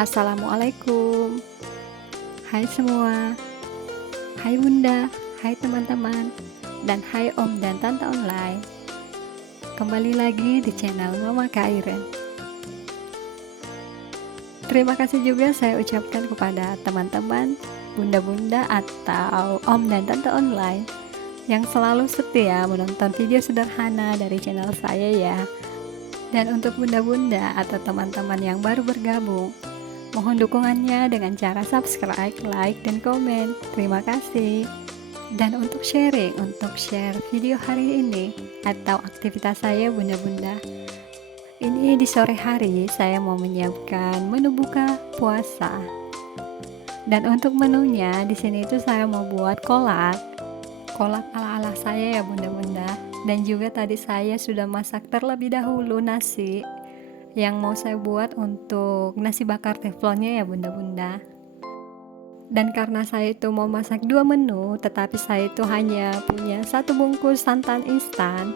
Assalamualaikum. Hai semua. Hai Bunda, hai teman-teman, dan hai Om dan Tante online. Kembali lagi di channel Mama Kairen. Terima kasih juga saya ucapkan kepada teman-teman, bunda-bunda atau Om dan Tante online yang selalu setia menonton video sederhana dari channel saya ya. Dan untuk bunda-bunda atau teman-teman yang baru bergabung, mohon dukungannya dengan cara subscribe, like, dan komen. Terima kasih. Dan untuk sharing, untuk share video hari ini atau aktivitas saya bunda-bunda. Ini di sore hari saya mau menyiapkan menu buka puasa. Dan untuk menunya di sini itu saya mau buat kolak ala-ala saya ya bunda-bunda. Dan juga tadi saya sudah masak terlebih dahulu nasi yang mau saya buat untuk nasi bakar teflonnya ya bunda-bunda. Dan karena saya itu mau masak 2 menu, tetapi saya itu hanya punya 1 bungkus santan instan.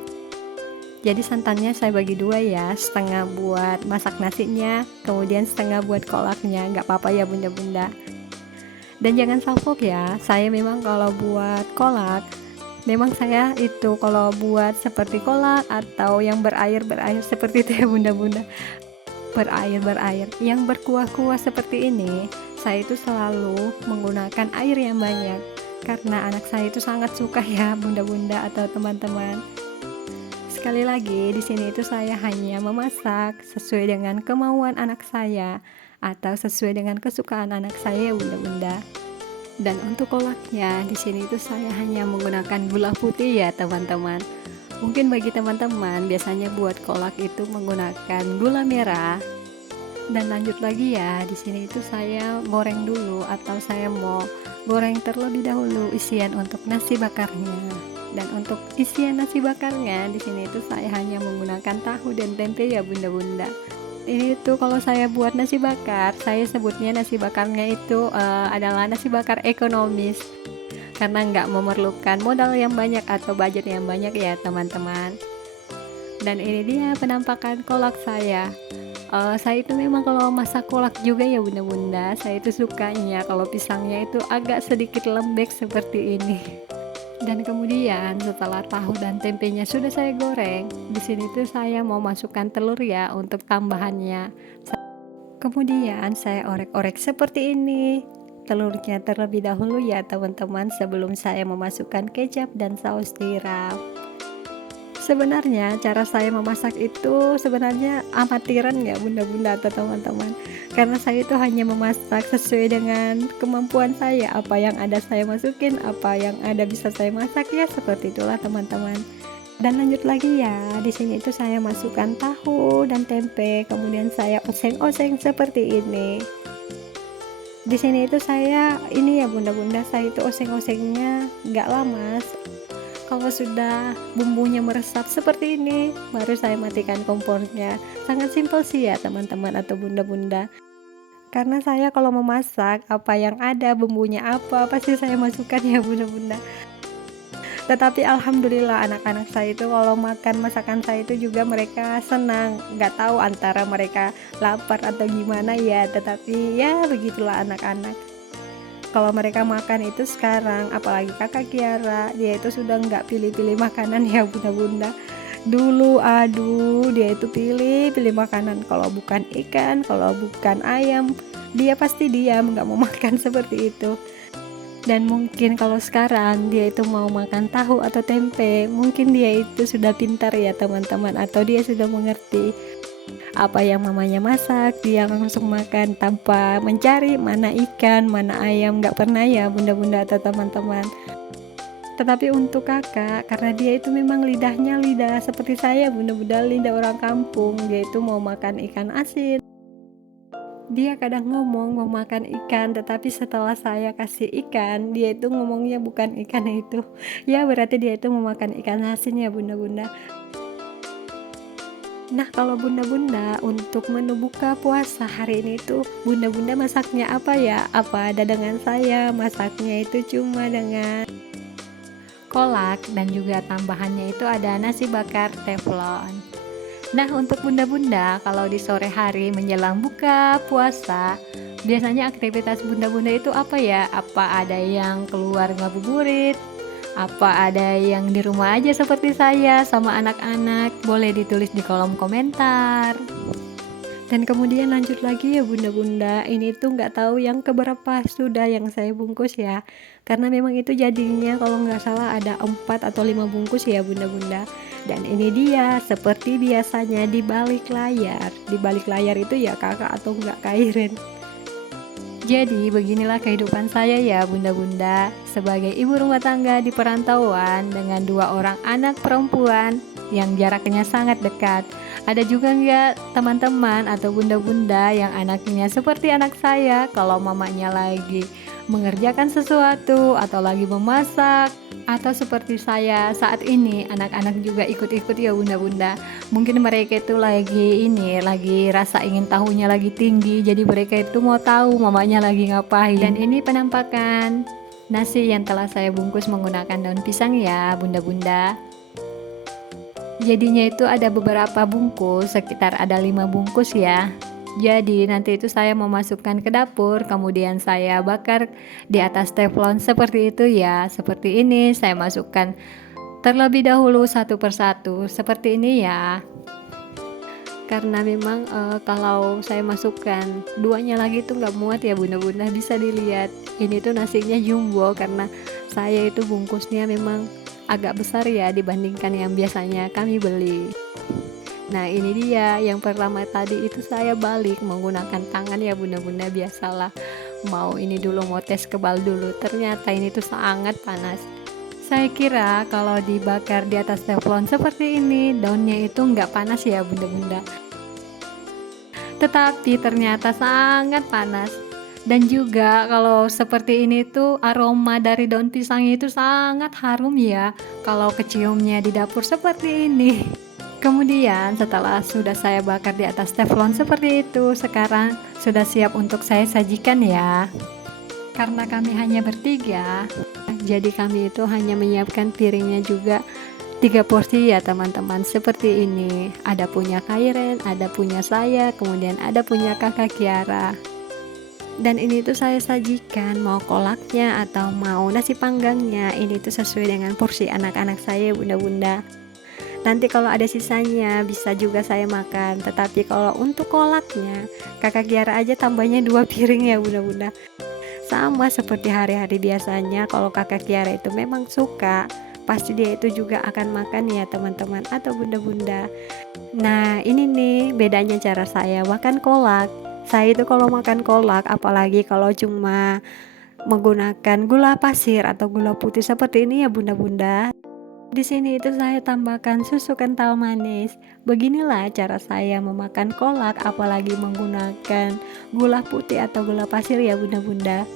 Jadi santannya saya bagi 2 ya, setengah buat masak nasinya, kemudian setengah buat kolaknya, nggak apa-apa ya bunda-bunda. Dan jangan salfok ya, saya memang kalau buat kolak, memang saya itu kalau buat seperti kolak atau yang berair-berair seperti itu ya bunda-bunda, berair-berair yang berkuah-kuah seperti ini, saya itu selalu menggunakan air yang banyak karena anak saya itu sangat suka ya bunda-bunda atau teman-teman. Sekali lagi di sini itu saya hanya memasak sesuai dengan kemauan anak saya atau sesuai dengan kesukaan anak saya ya bunda-bunda. Dan untuk kolaknya di sini itu saya hanya menggunakan gula putih ya teman-teman. Mungkin bagi teman-teman biasanya buat kolak itu menggunakan gula merah. Dan lanjut lagi ya, di sini itu saya goreng dulu atau saya mau goreng terlebih dahulu isian untuk nasi bakarnya. Dan untuk isian nasi bakarnya di sini itu saya hanya menggunakan tahu dan tempe ya bunda-bunda. Ini tuh kalau saya buat nasi bakar, saya sebutnya nasi bakarnya itu adalah nasi bakar ekonomis karena nggak memerlukan modal yang banyak atau budget yang banyak ya teman-teman. Dan ini dia penampakan kolak saya. Saya itu memang kalau masak kolak juga ya bunda-bunda, saya itu sukanya kalau pisangnya itu agak sedikit lembek seperti ini. Dan kemudian setelah tahu dan tempenya sudah saya goreng, di sini tuh saya mau masukkan telur ya untuk tambahannya. Kemudian saya orek-orek seperti ini. Telurnya terlebih dahulu ya teman-teman sebelum saya memasukkan kecap dan saus tiram. Sebenarnya cara saya memasak itu sebenarnya amatiran ya bunda-bunda atau teman-teman, karena saya itu hanya memasak sesuai dengan kemampuan saya, apa yang ada saya masukin, apa yang ada bisa saya masak ya seperti itulah teman-teman. Dan lanjut lagi ya, di sini itu saya masukkan tahu dan tempe, kemudian saya oseng-oseng seperti ini. Di sini itu saya ini ya bunda-bunda, saya itu oseng-osengnya nggak lama. Kalau sudah bumbunya meresap seperti ini, baru saya matikan kompornya. Sangat simpel sih ya teman-teman atau bunda-bunda. Karena saya kalau memasak, apa yang ada bumbunya apa, pasti saya masukkan ya bunda-bunda. Tetapi alhamdulillah anak-anak saya itu kalau makan masakan saya itu juga mereka senang. Nggak tahu antara mereka lapar atau gimana ya, tetapi ya begitulah anak-anak. Kalau mereka makan itu sekarang, apalagi kakak Kiara, dia itu sudah nggak pilih-pilih makanan ya bunda-bunda. Dulu aduh dia itu pilih makanan, kalau bukan ikan, kalau bukan ayam, dia pasti diam nggak mau makan seperti itu. Dan mungkin kalau sekarang dia itu mau makan tahu atau tempe, mungkin dia itu sudah pintar ya teman-teman, atau dia sudah mengerti apa yang mamanya masak, dia langsung makan tanpa mencari mana ikan, mana ayam, nggak pernah ya bunda-bunda atau teman-teman. Tetapi untuk kakak, karena dia itu memang lidahnya lidah seperti saya bunda-bunda, lidah orang kampung, dia itu mau makan ikan asin. Dia kadang ngomong mau makan ikan, tetapi setelah saya kasih ikan, dia itu ngomongnya bukan ikan itu. Ya berarti dia itu mau makan ikan asin ya bunda-bunda. Nah kalau bunda-bunda untuk menu buka puasa hari ini tuh bunda-bunda masaknya apa ya? Apa ada dengan saya masaknya itu cuma dengan kolak dan juga tambahannya itu ada nasi bakar teflon. Nah, untuk bunda-bunda, kalau di sore hari menjelang buka puasa, biasanya aktivitas bunda-bunda itu apa ya? Apa ada yang keluar ngabuburit? Apa ada yang di rumah aja seperti saya sama anak-anak? Boleh ditulis di kolom komentar. Dan kemudian lanjut lagi ya bunda-bunda, ini tuh nggak tahu yang keberapa sudah yang saya bungkus ya. Karena memang itu jadinya kalau nggak salah ada 4 atau 5 bungkus ya bunda-bunda. Dan ini dia seperti biasanya di balik layar. Di balik layar itu ya kakak atau enggak Kairen. Jadi beginilah kehidupan saya ya bunda-bunda, sebagai ibu rumah tangga di perantauan dengan 2 orang anak perempuan yang jaraknya sangat dekat. Ada juga nggak teman-teman atau bunda-bunda yang anaknya seperti anak saya, kalau mamanya lagi mengerjakan sesuatu atau lagi memasak, atau seperti saya saat ini anak-anak juga ikut-ikut ya bunda-bunda. Mungkin mereka itu lagi rasa ingin tahunya lagi tinggi, jadi mereka itu mau tahu mamanya lagi ngapain. Dan ini penampakan nasi yang telah saya bungkus menggunakan daun pisang ya bunda-bunda. Jadinya itu ada beberapa bungkus, sekitar ada 5 bungkus ya. Jadi nanti itu saya memasukkan ke dapur, kemudian saya bakar di atas teflon seperti itu ya. Seperti ini saya masukkan terlebih dahulu satu persatu seperti ini ya. Karena memang kalau saya masukkan duanya lagi tuh nggak muat ya bunda-bunda, bisa dilihat ini tuh nasinya jumbo karena saya itu bungkusnya memang agak besar ya dibandingkan yang biasanya kami beli. Nah ini dia yang pertama tadi itu saya balik menggunakan tangan ya bunda-bunda, biasalah mau ini dulu mau tes kebal dulu, ternyata ini tuh sangat panas. Saya kira kalau dibakar di atas teflon seperti ini daunnya itu nggak panas ya bunda-bunda, tetapi ternyata sangat panas. Dan juga kalau seperti ini tuh aroma dari daun pisangnya itu sangat harum ya kalau keciumnya di dapur seperti ini. Kemudian setelah sudah saya bakar di atas teflon seperti itu, sekarang sudah siap untuk saya sajikan ya. Karena kami hanya bertiga, jadi kami itu hanya menyiapkan piringnya juga 3 porsi ya teman-teman, seperti ini. Ada punya Kairen, ada punya saya, kemudian ada punya kakak Kiara. Dan ini tuh saya sajikan mau kolaknya atau mau nasi panggangnya, ini tuh sesuai dengan porsi anak-anak saya bunda-bunda. Nanti kalau ada sisanya bisa juga saya makan, tetapi kalau untuk kolaknya kakak Kiara aja tambahnya 2 piring ya bunda-bunda. Sama seperti hari-hari biasanya, kalau kakak Kiara itu memang suka, pasti dia itu juga akan makan ya teman-teman atau bunda-bunda. Nah ini nih bedanya cara saya makan kolak. Saya itu kalau makan kolak, apalagi kalau cuma menggunakan gula pasir atau gula putih seperti ini ya bunda-bunda, di sini itu saya tambahkan susu kental manis. Beginilah cara saya memakan kolak, apalagi menggunakan gula putih atau gula pasir ya bunda-bunda.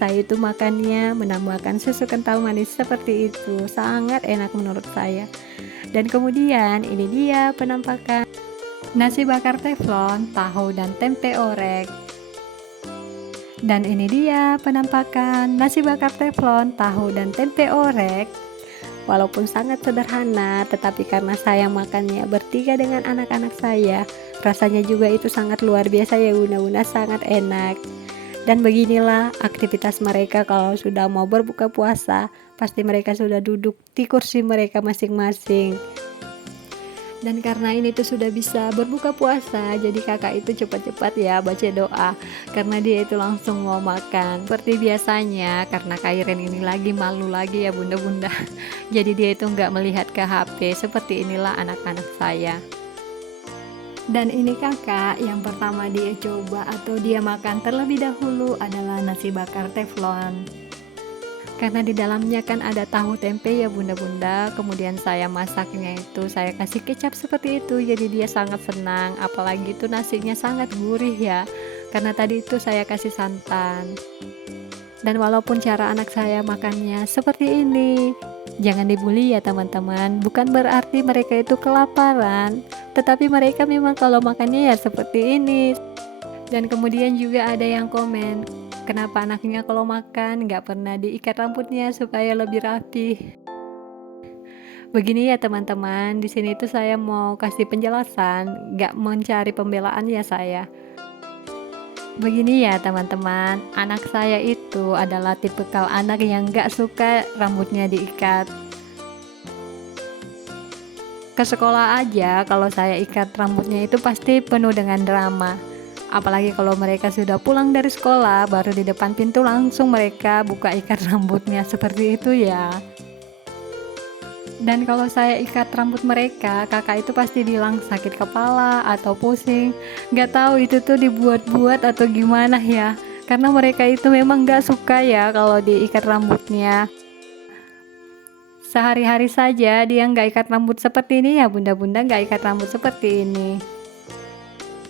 Saya itu makannya menambahkan susu kental manis seperti itu, sangat enak menurut saya. Dan kemudian ini dia penampakan nasi bakar teflon, tahu dan tempe orek. Dan ini dia penampakan nasi bakar teflon, tahu dan tempe orek. Walaupun sangat sederhana, tetapi karena saya makannya bertiga dengan anak-anak saya, rasanya juga itu sangat luar biasa ya bunda-bunda, sangat enak. Dan beginilah aktivitas mereka kalau sudah mau berbuka puasa, pasti mereka sudah duduk di kursi mereka masing-masing. Dan karena ini tuh sudah bisa berbuka puasa, jadi kakak itu cepat-cepat ya baca doa, karena dia itu langsung mau makan. Seperti biasanya, karena Kairen ini lagi malu lagi ya bunda-bunda, jadi dia itu nggak melihat ke HP. Seperti inilah anak-anak saya. Dan ini kakak yang pertama dia coba atau dia makan terlebih dahulu adalah nasi bakar teflon. Karena di dalamnya kan ada tahu tempe ya bunda-bunda, kemudian saya masaknya itu saya kasih kecap seperti itu, jadi dia sangat senang. Apalagi itu nasinya sangat gurih ya, karena tadi itu saya kasih santan. Dan walaupun cara anak saya makannya seperti ini, jangan dibully ya teman-teman, bukan berarti mereka itu kelaparan, tetapi mereka memang kalau makannya ya seperti ini. Dan kemudian juga ada yang komen, kenapa anaknya kalau makan nggak pernah diikat rambutnya supaya lebih rapi. Begini ya teman-teman, di sini tuh saya mau kasih penjelasan, nggak mencari pembelaan ya saya. Begini ya teman-teman, anak saya itu adalah tipikal anak yang nggak suka rambutnya diikat. Ke sekolah aja kalau saya ikat rambutnya itu pasti penuh dengan drama. Apalagi kalau mereka sudah pulang dari sekolah, baru di depan pintu langsung mereka buka ikat rambutnya seperti itu ya. Dan kalau saya ikat rambut mereka, kakak itu pasti bilang sakit kepala atau pusing. Nggak tahu itu tuh dibuat-buat atau gimana ya. Karena mereka itu memang nggak suka ya kalau diikat rambutnya. Sehari-hari saja dia nggak ikat rambut seperti ini ya, bunda-bunda nggak ikat rambut seperti ini.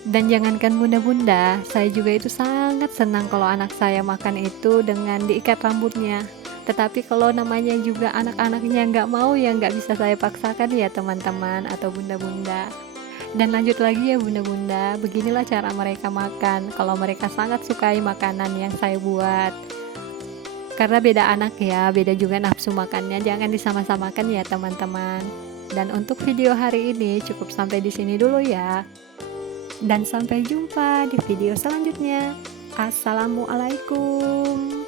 Dan jangankan bunda-bunda, saya juga itu sangat senang kalau anak saya makan itu dengan diikat rambutnya. Tetapi kalau namanya juga anak-anaknya nggak mau ya nggak bisa saya paksakan ya teman-teman atau bunda-bunda. Dan lanjut lagi ya bunda-bunda, beginilah cara mereka makan kalau mereka sangat sukai makanan yang saya buat. Karena beda anak ya, beda juga nafsu makannya, jangan disama-samakan ya teman-teman. Dan untuk video hari ini cukup sampai di sini dulu ya. Dan sampai jumpa di video selanjutnya. Assalamualaikum.